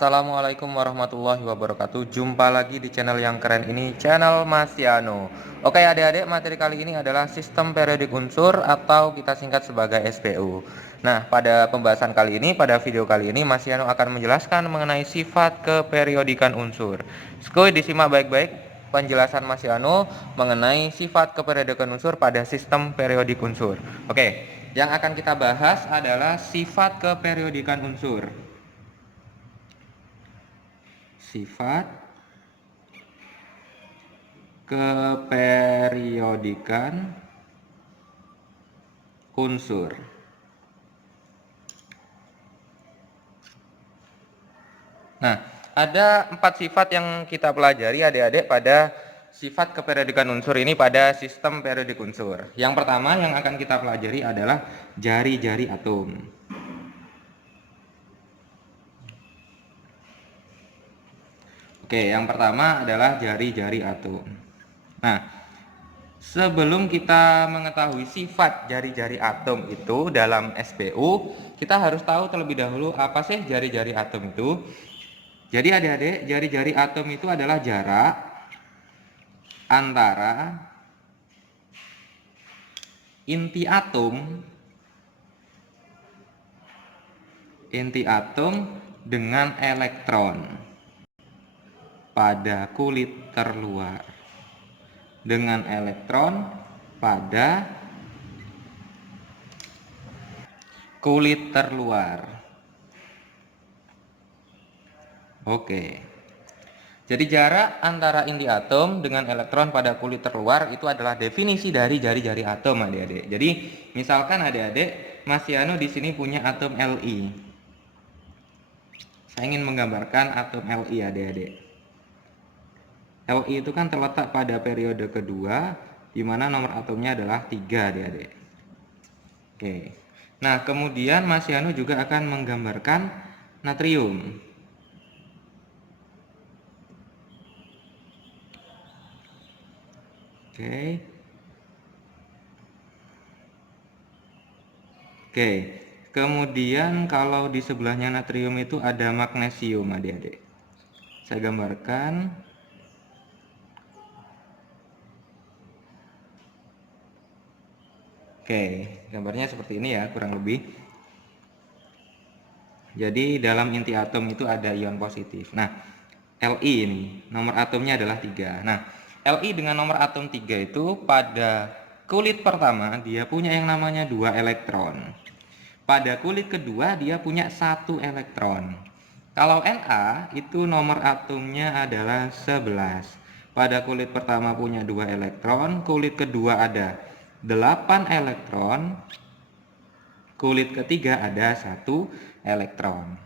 Assalamualaikum warahmatullahi wabarakatuh. Jumpa lagi di channel yang keren ini, channel Mas Yano. Oke adik-adik, materi kali ini adalah sistem periodik unsur atau kita singkat sebagai SPU. Nah, pada pembahasan kali ini, pada video kali ini, Mas Yano akan menjelaskan mengenai sifat keperiodikan unsur. Sekali disimak baik-baik penjelasan Mas Yano mengenai sifat keperiodikan unsur pada sistem periodik unsur. Oke, yang akan kita bahas adalah sifat keperiodikan unsur. Sifat keperiodikan unsur. Nah, ada 4 sifat yang kita pelajari adik-adik pada sifat keperiodikan unsur ini pada sistem periodik unsur. Yang pertama yang akan kita pelajari adalah jari-jari atom. Oke, yang pertama adalah jari-jari atom. Nah, sebelum kita mengetahui sifat jari-jari atom itu dalam SPU, kita harus tahu terlebih dahulu apa sih jari-jari atom itu. Jadi adik-adik, jari-jari atom itu adalah jarak antara inti atom dengan elektron pada kulit terluar. Dengan elektron pada kulit terluar. Oke. Jadi jarak antara inti atom dengan elektron pada kulit terluar itu adalah definisi dari jari-jari atom adik-adik. Jadi misalkan adik-adik, Mas Yano di sini punya atom Li. Saya ingin menggambarkan atom Li adik-adik. Li itu kan terletak pada periode kedua, di mana nomor atomnya adalah 3 adik-adik. Oke. Nah, kemudian Mas Yano juga akan menggambarkan natrium. Oke. Oke. Kemudian kalau di sebelahnya natrium itu ada magnesium adik-adik. Saya gambarkan. Oke, gambarnya seperti ini ya, kurang lebih. Jadi dalam inti atom itu ada ion positif. Nah, Li ini nomor atomnya adalah 3. Nah, Li dengan nomor atom 3 itu pada kulit pertama dia punya yang namanya 2 elektron. Pada kulit kedua dia punya 1 elektron. Kalau Na itu nomor atomnya adalah 11. Pada kulit pertama punya 2 elektron, kulit kedua ada 8 elektron, kulit ketiga ada 1 elektron.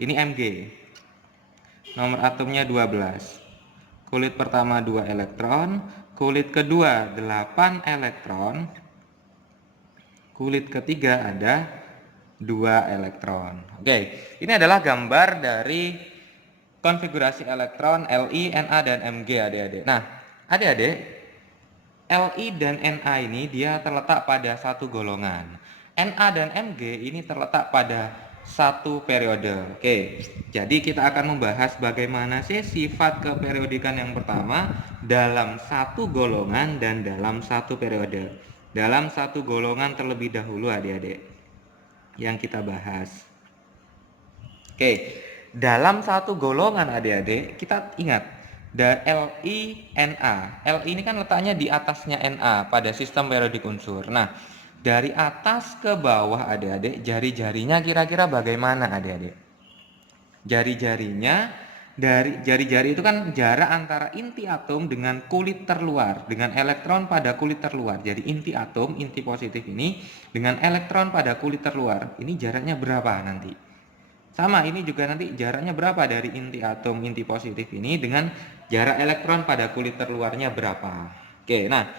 Ini Mg. Nomor atomnya 12. Kulit pertama 2 elektron, kulit kedua 8 elektron, kulit ketiga ada 2 elektron. Oke, ini adalah gambar dari konfigurasi elektron Li, Na, dan Mg adik-adik. Nah, adik-adik, Li dan Na ini dia terletak pada satu golongan. Na dan Mg ini terletak pada satu periode. Oke, jadi kita akan membahas bagaimana sih sifat keperiodikan yang pertama dalam satu golongan dan dalam satu periode. Dalam satu golongan terlebih dahulu adik-adik yang kita bahas. Oke, dalam satu golongan adik-adik kita ingat Li, Na. Li ini kan letaknya di atasnya Na pada sistem periodik unsur. Nah, dari atas ke bawah adik-adik, jari-jarinya kira-kira bagaimana adik-adik? Jari-jarinya dari jari-jari itu kan jarak antara inti atom dengan kulit terluar, dengan elektron pada kulit terluar. Jadi inti atom, inti positif ini dengan elektron pada kulit terluar. Ini jaraknya berapa nanti? Sama, ini juga nanti jaraknya berapa dari inti atom inti positif ini dengan jarak elektron pada kulit terluarnya berapa. Oke, nah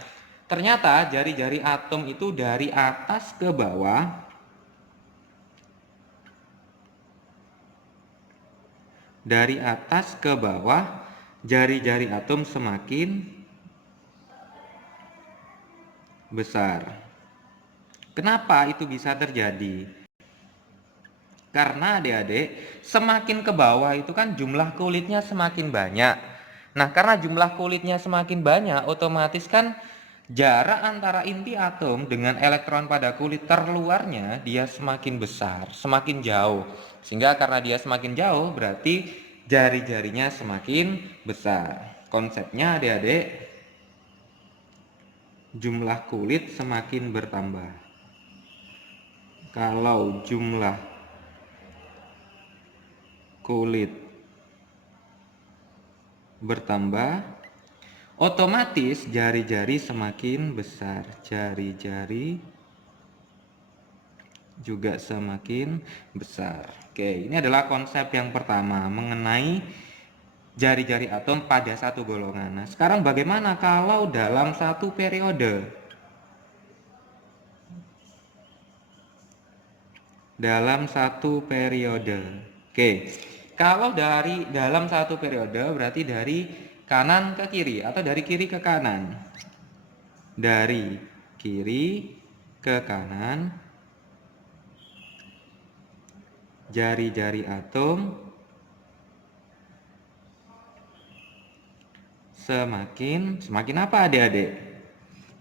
ternyata jari-jari atom itu dari atas ke bawah, jari-jari atom semakin besar. Kenapa itu bisa terjadi? Karena adik-adik, semakin ke bawah itu kan jumlah kulitnya semakin banyak. Nah, karena jumlah kulitnya semakin banyak, otomatis kan jarak antara inti atom dengan elektron pada kulit terluarnya dia semakin besar, semakin jauh. Sehingga karena dia semakin jauh, berarti jari-jarinya semakin besar. Konsepnya adik-adik, jumlah kulit semakin bertambah. Kalau jumlah kulit bertambah, otomatis jari-jari semakin besar. Jari-jari juga semakin besar. Oke, ini adalah konsep yang pertama mengenai jari-jari atom pada satu golongan. Nah, sekarang bagaimana kalau dalam satu periode? Dalam satu periode. Oke, kalau dari dalam satu periode berarti dari kanan ke kiri atau dari kiri ke kanan. Dari kiri ke kanan, jari-jari atom semakin apa adik-adik?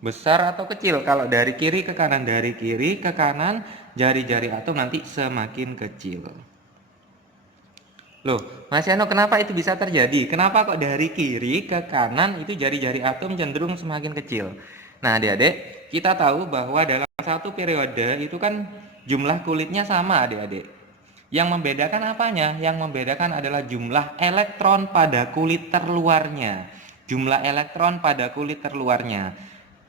Besar atau kecil? Kalau dari kiri ke kanan, dari kiri ke kanan, jari-jari atom nanti semakin kecil. Loh, Mas Yano, kenapa itu bisa terjadi? Kenapa kok dari kiri ke kanan itu jari-jari atom cenderung semakin kecil? Nah, adik-adik, kita tahu bahwa dalam satu periode itu kan jumlah kulitnya sama, adik-adik. Yang membedakan apanya? Yang membedakan adalah jumlah elektron pada kulit terluarnya. Jumlah elektron pada kulit terluarnya.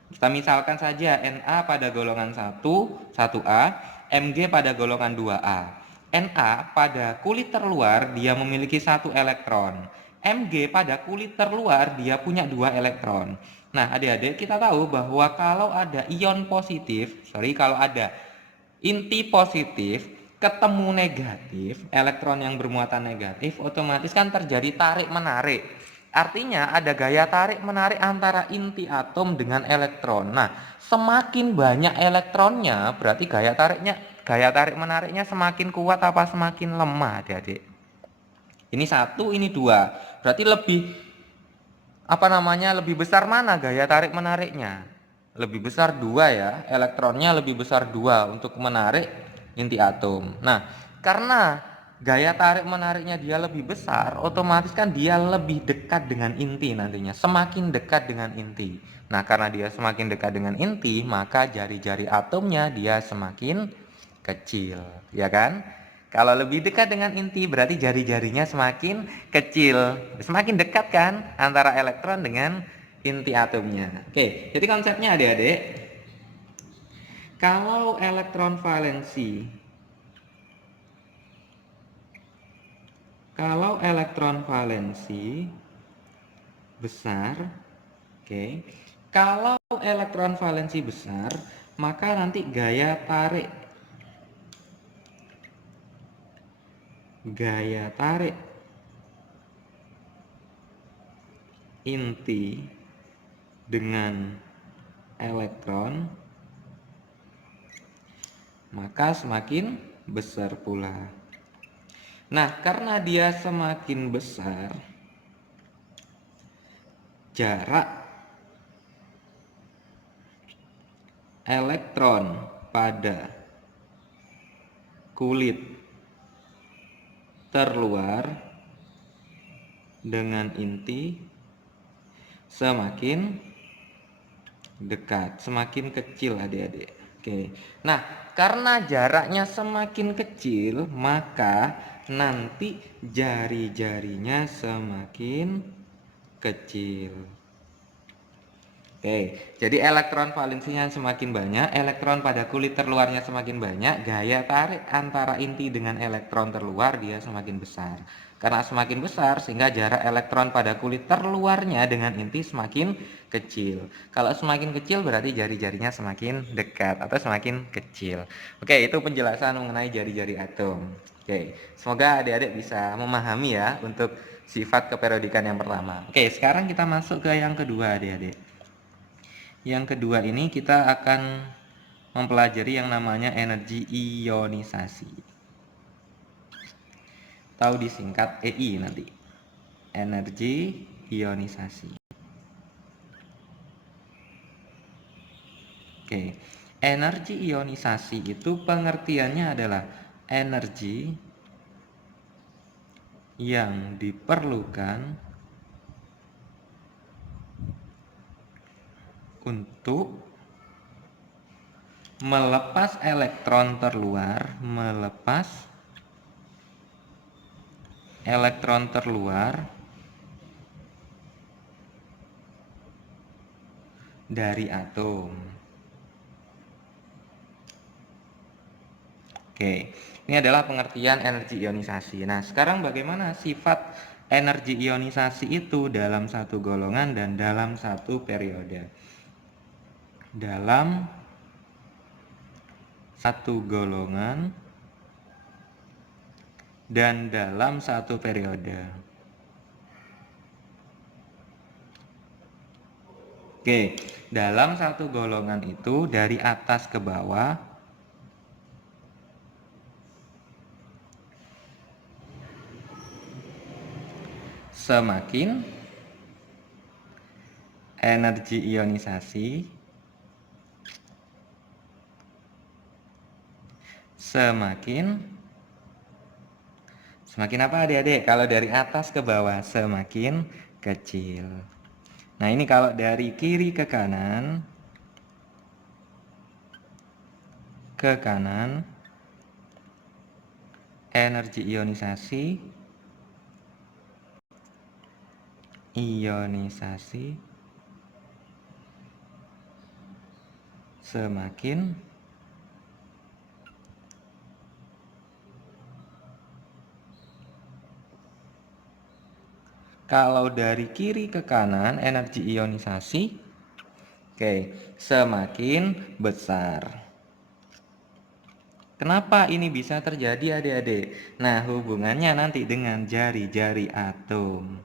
Kita misalkan saja Na pada golongan 1A, Mg pada golongan 2A. Na pada kulit terluar dia memiliki 1 elektron. Mg pada kulit terluar dia punya 2 elektron. Nah, adik-adik, kita tahu bahwa kalau ada ion positif, kalau ada inti positif ketemu negatif, elektron yang bermuatan negatif, otomatis kan terjadi tarik-menarik. Artinya ada gaya tarik-menarik antara inti atom dengan elektron. Nah, semakin banyak elektronnya, berarti gaya tarik-menariknya semakin kuat apa semakin lemah, adik-adik? Ini 1, ini 2. Berarti lebih besar mana gaya tarik-menariknya? Lebih besar 2 ya, elektronnya lebih besar 2 untuk menarik inti atom. Nah, karena gaya tarik menariknya dia lebih besar, otomatis kan dia lebih dekat dengan inti nantinya, semakin dekat dengan inti. Nah, karena dia semakin dekat dengan inti, maka jari-jari atomnya dia semakin kecil, ya kan? Kalau lebih dekat dengan inti berarti jari-jarinya semakin kecil, semakin dekat kan antara elektron dengan inti atomnya. Oke, jadi konsepnya adik-adik, kalau elektron valensi besar, oke. Kalau elektron valensi besar, maka nanti gaya tarik inti dengan elektron maka semakin besar pula. Nah, karena dia semakin besar, jarak elektron pada kulit terluar dengan inti semakin dekat, semakin kecil adik-adik. Oke. Nah, karena jaraknya semakin kecil, maka nanti jari-jarinya semakin kecil. Oke, jadi elektron valensinya semakin banyak, elektron pada kulit terluarnya semakin banyak, gaya tarik antara inti dengan elektron terluar dia semakin besar. Karena semakin besar sehingga jarak elektron pada kulit terluarnya dengan inti semakin kecil. Kalau semakin kecil berarti jari-jarinya semakin dekat atau semakin kecil. Oke, itu penjelasan mengenai jari-jari atom. Oke, semoga adik-adik bisa memahami ya untuk sifat keperiodikan yang pertama. Oke, sekarang kita masuk ke yang kedua adik-adik. Yang kedua ini kita akan mempelajari yang namanya energi ionisasi. atau disingkat EI nanti. Energi ionisasi. Oke. Energi ionisasi itu pengertiannya adalah energi yang diperlukan untuk melepas elektron terluar dari atom. Oke, ini adalah pengertian energi ionisasi. Nah, sekarang bagaimana sifat energi ionisasi itu dalam satu golongan dan dalam satu periode? Dalam satu golongan dan dalam satu periode. Oke, dalam satu golongan itu dari atas ke bawah semakin energi ionisasi semakin apa adik-adik? Kalau dari atas ke bawah semakin kecil. Nah, ini kalau dari kiri ke kanan energi ionisasi semakin kalau dari kiri ke kanan energi ionisasi semakin besar. Kenapa ini bisa terjadi adik-adik? Nah, hubungannya nanti dengan jari-jari atom.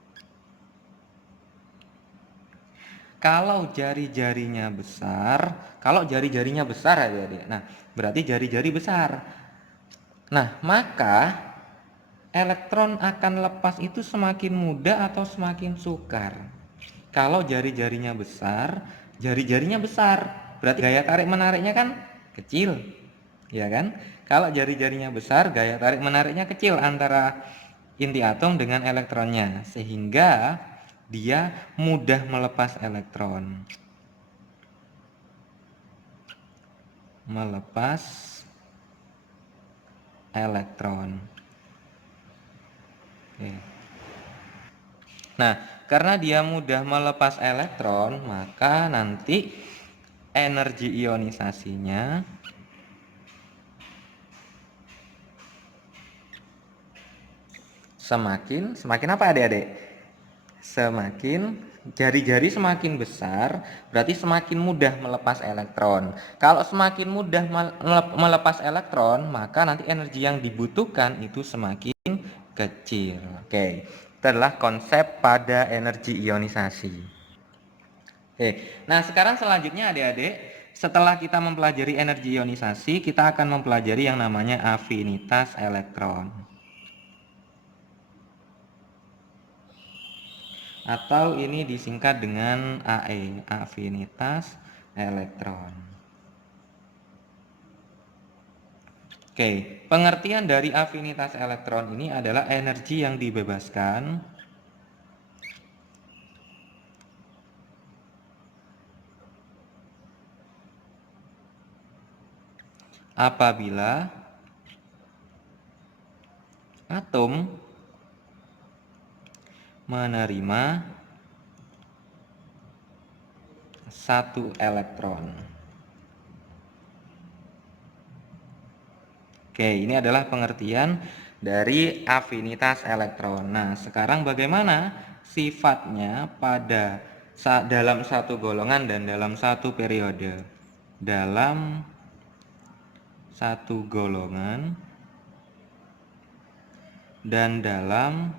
Kalau jari-jarinya besar adik-adik. Nah, berarti jari-jari besar. Nah, maka elektron akan lepas itu semakin mudah atau semakin sukar. Kalau jari-jarinya besar, berarti gaya tarik menariknya kan kecil. Ya kan? Kalau jari-jarinya besar, gaya tarik menariknya kecil antara inti atom dengan elektronnya, sehingga dia mudah melepas elektron. Oke. Nah, karena dia mudah melepas elektron, maka nanti energi ionisasinya semakin apa adik-adik? Semakin jari-jari semakin besar, berarti semakin mudah melepas elektron. Kalau semakin mudah melepas elektron, maka nanti energi yang dibutuhkan itu semakin kecil. Oke, itu adalah konsep pada energi ionisasi. Oke, nah sekarang selanjutnya adik-adik, setelah kita mempelajari energi ionisasi, kita akan mempelajari yang namanya afinitas elektron. Atau ini disingkat dengan AE, afinitas elektron. Oke, pengertian dari afinitas elektron ini adalah energi yang dibebaskan apabila atom menerima satu elektron. Oke, ini adalah pengertian dari afinitas elektron. Nah, sekarang bagaimana sifatnya pada dalam satu golongan dan dalam satu periode? Dalam satu golongan dan dalam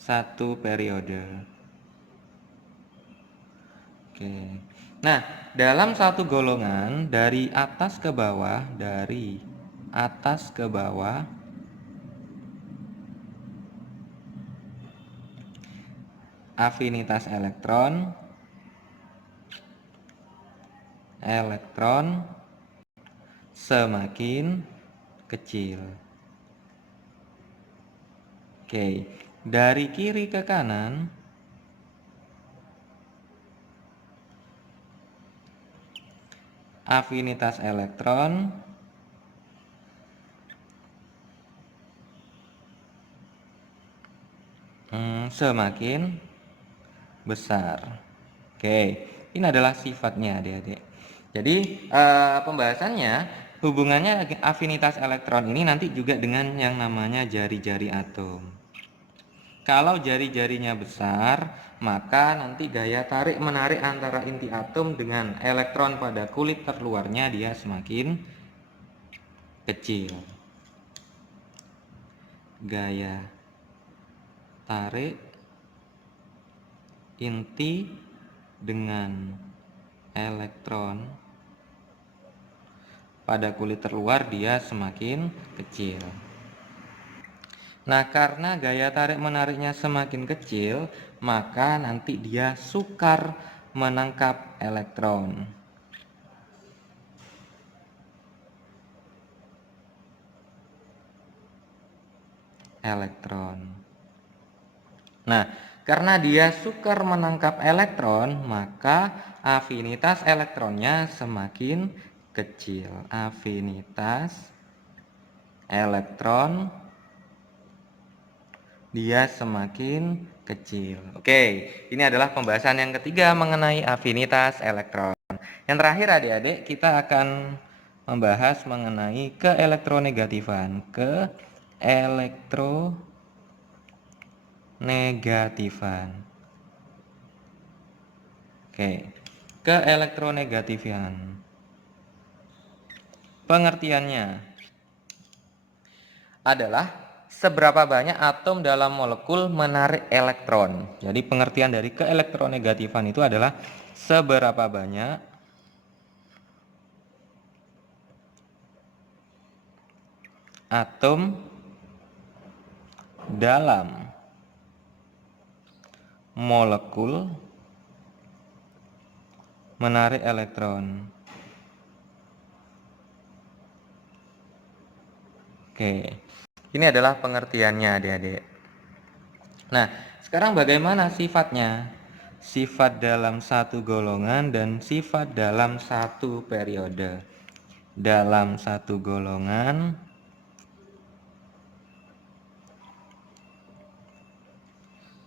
satu periode. Oke. Nah, dalam satu golongan dari atas ke bawah, dari atas ke bawah, afinitas elektron semakin kecil. Oke, dari kiri ke kanan afinitas elektron semakin besar. Oke, ini adalah sifatnya adik-adik. Jadi pembahasannya hubungannya afinitas elektron ini nanti juga dengan yang namanya jari-jari atom. Kalau jari-jarinya besar, maka nanti gaya tarik-menarik antara inti atom dengan elektron pada kulit terluarnya dia semakin kecil. Gaya tarik inti dengan elektron pada kulit terluar dia semakin kecil. Nah, karena gaya tarik-menariknya semakin kecil, maka nanti dia sukar menangkap elektron. Nah, karena dia sukar menangkap elektron, maka afinitas elektronnya semakin kecil. Afinitas elektron dia semakin kecil. Oke, ini adalah pembahasan yang ketiga mengenai afinitas elektron. Yang terakhir adik-adik, kita akan membahas mengenai keelektronegatifan. Oke, keelektronegatifan. Pengertiannya adalah seberapa banyak atom dalam molekul menarik elektron. Jadi pengertian dari keelektronegatifan itu adalah seberapa banyak atom dalam molekul menarik elektron. Oke, ini adalah pengertiannya adik-adik. Nah, sekarang bagaimana sifatnya? Sifat dalam satu golongan dan sifat dalam satu periode. Dalam satu golongan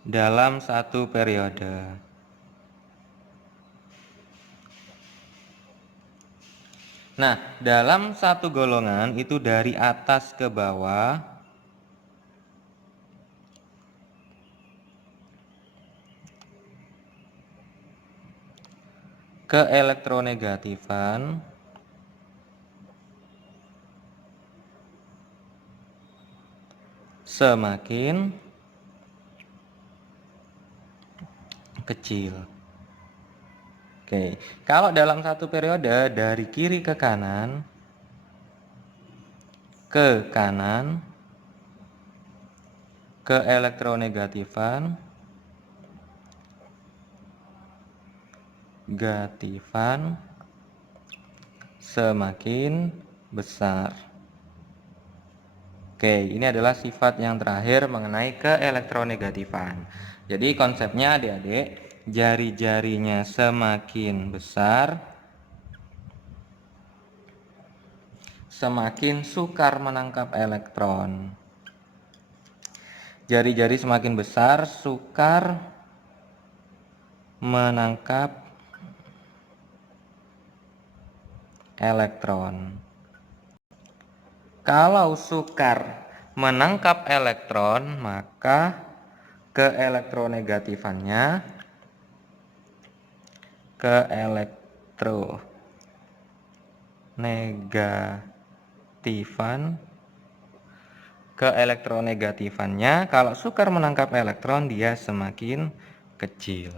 dalam satu periode. Nah, dalam satu golongan itu dari atas ke bawah keelektronegatifan semakin kecil. Oke, kalau dalam satu periode dari kiri ke kanan, keelektronegatifan semakin besar. Oke, ini adalah sifat yang terakhir mengenai keelektronegatifan. Jadi konsepnya adik-adik, jari-jarinya semakin besar, semakin sukar menangkap elektron. Jari-jari semakin besar, sukar menangkap elektron. Kalau sukar menangkap elektron, maka keelektronegatifannya kalau sukar menangkap elektron dia semakin kecil.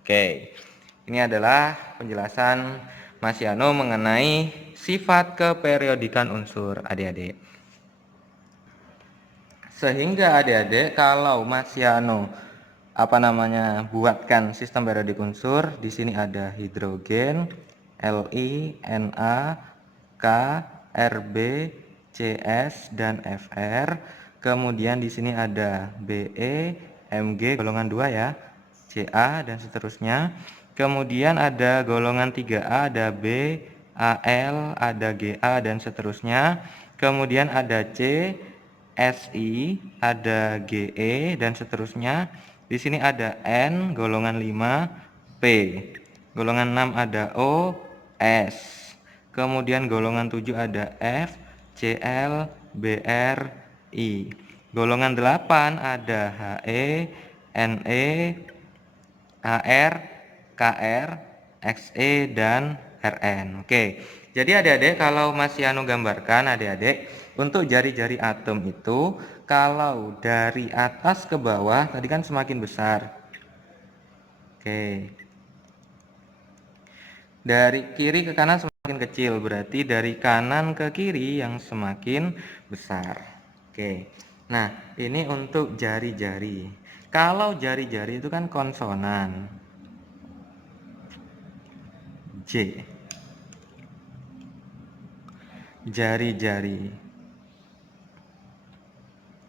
Oke, ini adalah penjelasan Mas Yano mengenai sifat keperiodikan unsur adik-adik. Sehingga adik-adik kalau Mas Yano buatkan sistem periodik unsur, di sini ada hidrogen, Li, Na, K, Rb, Cs dan Fr. Kemudian di sini ada Be, Mg golongan 2 ya, Ca dan seterusnya. Kemudian ada golongan 3A, ada B, Al, ada Ga dan seterusnya. Kemudian ada C, Si, ada Ge dan seterusnya. Di sini ada N golongan 5, P. Golongan 6 ada O, S. Kemudian golongan 7 ada F, Cl, Br, I. Golongan 8 ada He, Ne, Ar, Kr, Xe dan Rn. Oke. Jadi adik-adik kalau Mas Yano gambarkan adik-adik untuk jari-jari atom itu kalau dari atas ke bawah tadi kan semakin besar. Oke. Dari kiri ke kanan semakin kecil, berarti dari kanan ke kiri yang semakin besar. Oke. Nah, ini untuk jari-jari. Kalau jari-jari itu kan konsonan. J. Jari-jari.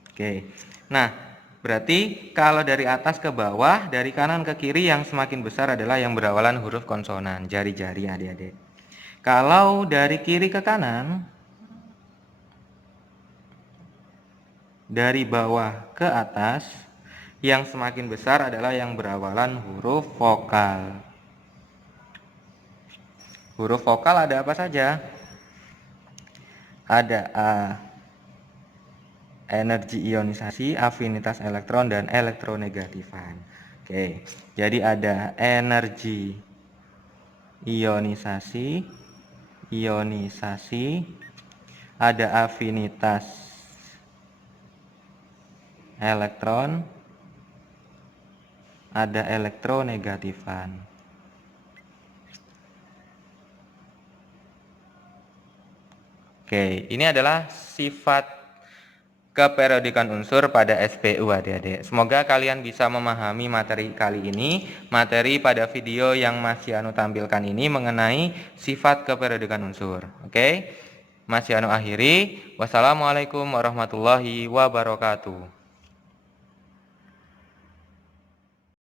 Oke. Nah, berarti kalau dari atas ke bawah, dari kanan ke kiri yang semakin besar adalah yang berawalan huruf konsonan, jari-jari adik-adik. Kalau dari kiri ke kanan, dari bawah ke atas, yang semakin besar adalah yang berawalan huruf vokal. Huruf vokal ada apa saja? Ada A, energi ionisasi, afinitas elektron, dan elektronegatifan. Oke, jadi ada energi ionisasi, ada afinitas elektron, ada elektronegatifan. Oke, ini adalah sifat keperiodikan unsur pada SPU adik-adik. Semoga kalian bisa memahami materi kali ini, materi pada video yang Mas Yano tampilkan ini mengenai sifat keperiodikan unsur. Oke, Mas Yano akhiri. Wassalamualaikum warahmatullahi wabarakatuh.